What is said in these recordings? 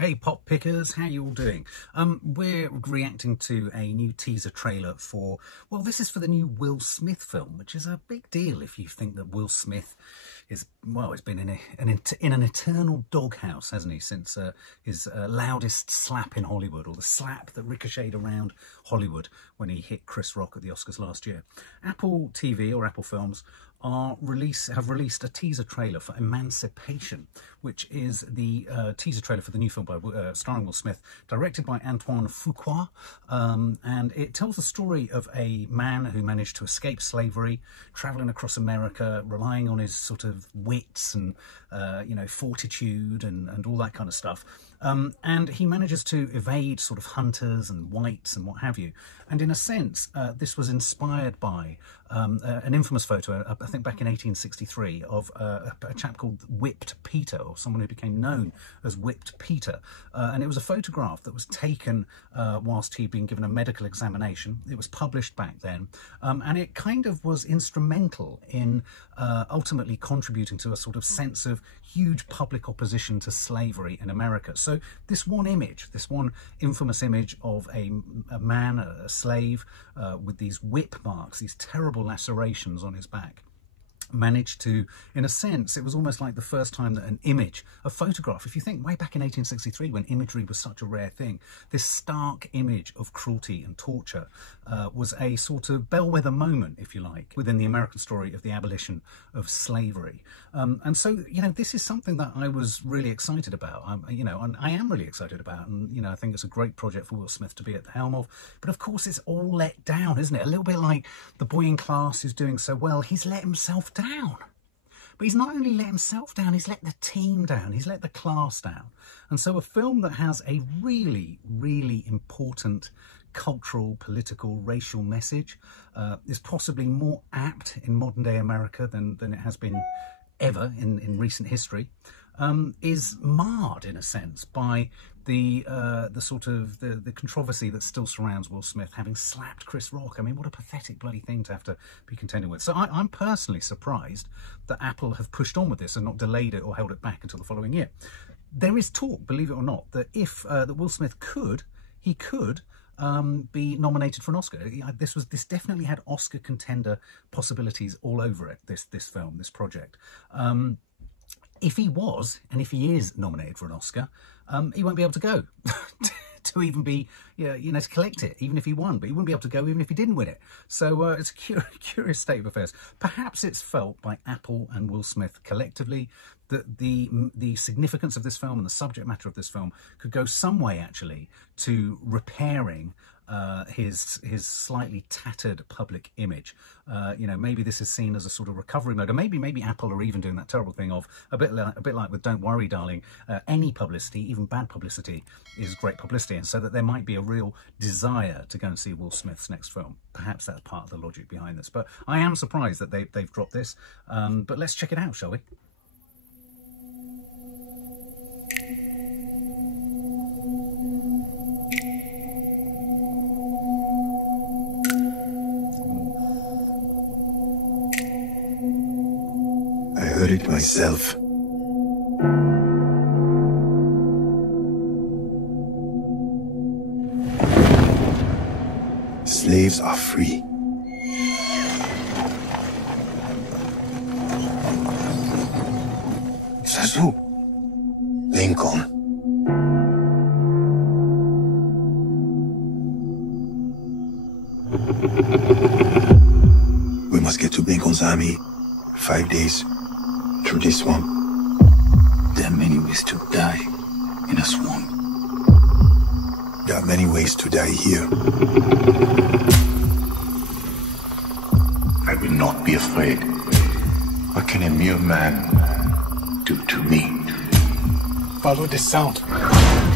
Hey pop pickers, how you all doing? We're reacting to a new teaser trailer for, well, this is for the new Will Smith film, which is a big deal if you think that Will Smith is, well, he's been in an eternal doghouse, hasn't he, since his loudest slap in Hollywood, or the slap that ricocheted around Hollywood when he hit Chris Rock at the Oscars last year. Apple TV, or Apple Films, have released a teaser trailer for Emancipation, which is the teaser trailer for the new film starring Will Smith, directed by Antoine Fuqua, and it tells the story of a man who managed to escape slavery, travelling across America, relying on his sort of wits and fortitude and all that kind of stuff. And he manages to evade sort of hunters and whites and what have you. And in a sense, this was inspired by an infamous photo, I think back in 1863, of a chap called Whipped Peter, or someone who became known as Whipped Peter. And it was a photograph that was taken whilst he'd been given a medical examination. It was published back then, and it kind of was instrumental in ultimately contributing to a sort of sense of huge public opposition to slavery in America. So this one image, this one infamous image of a man, a slave, with these whip marks, these terrible lacerations on his back, managed to, in a sense, it was almost like the first time that an image, a photograph, if you think way back in 1863 when imagery was such a rare thing, this stark image of cruelty and torture was a sort of bellwether moment, if you like, within the American story of the abolition of slavery. And so, this is something that I was really excited about. I am really excited about, and I think it's a great project for Will Smith to be at the helm of. But of course, it's all let down, isn't it? A little bit like the boy in class who's doing so well. He's let himself down. But he's not only let himself down, he's let the team down, he's let the class down. And so a film that has a really, really important cultural, political, racial message is possibly more apt in modern day America than it has been ever in recent history, is marred in a sense by the sort of the controversy that still surrounds Will Smith having slapped Chris Rock. I mean, what a pathetic bloody thing to have to be contending with. So I'm personally surprised that Apple have pushed on with this and not delayed it or held it back until the following year. There is talk, believe it or not, that if that Will Smith could be nominated for an Oscar. This definitely had Oscar contender possibilities all over it, this film, this project. If he was, and if he is nominated for an Oscar, he won't be able to go to even be, to collect it, even if he won. But he wouldn't be able to go even if he didn't win it. So it's a curious state of affairs. Perhaps it's felt by Apple and Will Smith collectively that the significance of this film and the subject matter of this film could go some way, actually, to repairing his slightly tattered public image. Maybe this is seen as a sort of recovery mode, or maybe Apple are even doing that terrible thing of a bit like with "Don't Worry, Darling." Any publicity, even bad publicity, is great publicity, and so that there might be a real desire to go and see Will Smith's next film. Perhaps that's part of the logic behind this. But I am surprised that they've dropped this. But let's check it out, shall we? I heard it myself. Slaves are free. Sasu. Lincoln. We must get to Lincoln's army. 5 days. Through this swamp. There are many ways to die in a swamp. There are many ways to die here. I will not be afraid. What can a mere man do to me? Follow the sound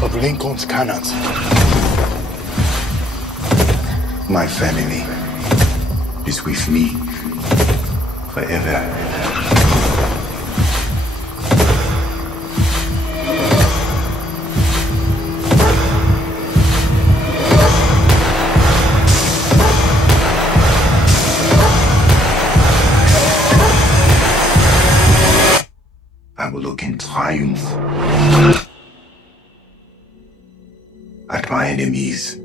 of Lincoln's cannons. My family is with me forever. I will look in triumph at my enemies.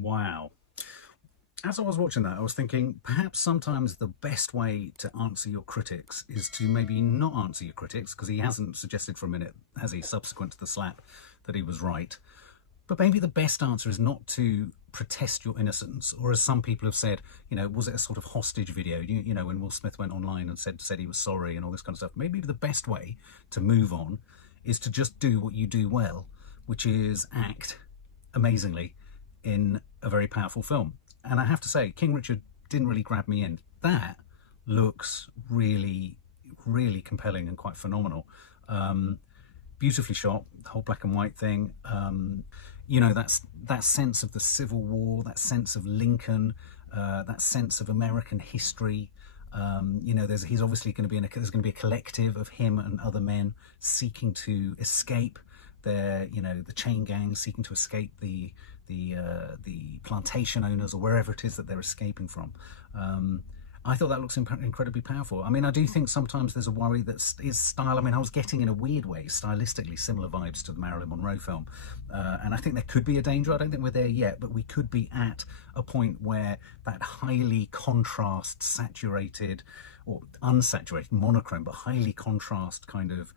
Wow. As I was watching that, I was thinking perhaps sometimes the best way to answer your critics is to maybe not answer your critics, because he hasn't suggested for a minute, has he, subsequent to the slap, that he was right. But maybe the best answer is not to protest your innocence, or as some people have said, you know, was it a sort of hostage video? You know, when Will Smith went online and said he was sorry and all this kind of stuff. Maybe the best way to move on is to just do what you do well, which is act amazingly in a very powerful film. And I have to say, King Richard didn't really grab me in. That looks really, really compelling and quite phenomenal. Beautifully shot, the whole black and white thing. You know, that sense of the Civil War, that sense of Lincoln, that sense of American history. You know, he's obviously going to be there's going to be a collective of him and other men seeking to escape their, you know, the chain gang, seeking to escape the plantation owners or wherever it is that they're escaping from. I thought that looks incredibly powerful. I mean, I do think sometimes there's a worry that his style, I mean, I was getting in a weird way, stylistically, similar vibes to the Marilyn Monroe film. And I think there could be a danger. I don't think we're there yet, but we could be at a point where that highly contrast, saturated, or unsaturated, monochrome, but highly contrast kind of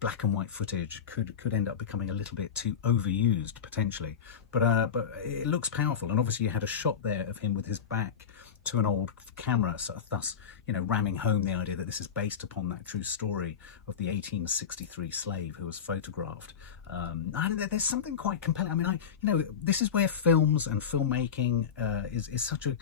black and white footage could end up becoming a little bit too overused, potentially. But it looks powerful, and obviously you had a shot there of him with his back to an old camera, so thus, you know, ramming home the idea that this is based upon that true story of the 1863 slave who was photographed. There's something quite compelling. I mean, you know, this is where films and filmmaking is such a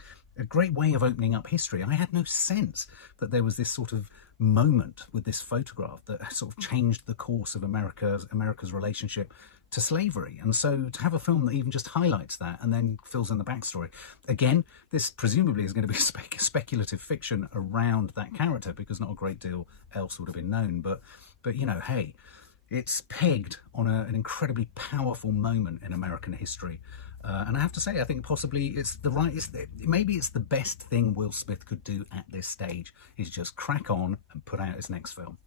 great way of opening up history. I had no sense that there was this sort of moment with this photograph that sort of changed the course of America's relationship to slavery. And so to have a film that even just highlights that and then fills in the backstory. Again, this presumably is going to be speculative fiction around that character, because not a great deal else would have been known. But you know, hey, it's pegged on an incredibly powerful moment in American history. And I have to say, I think possibly maybe it's the best thing Will Smith could do at this stage, is just crack on and put out his next film.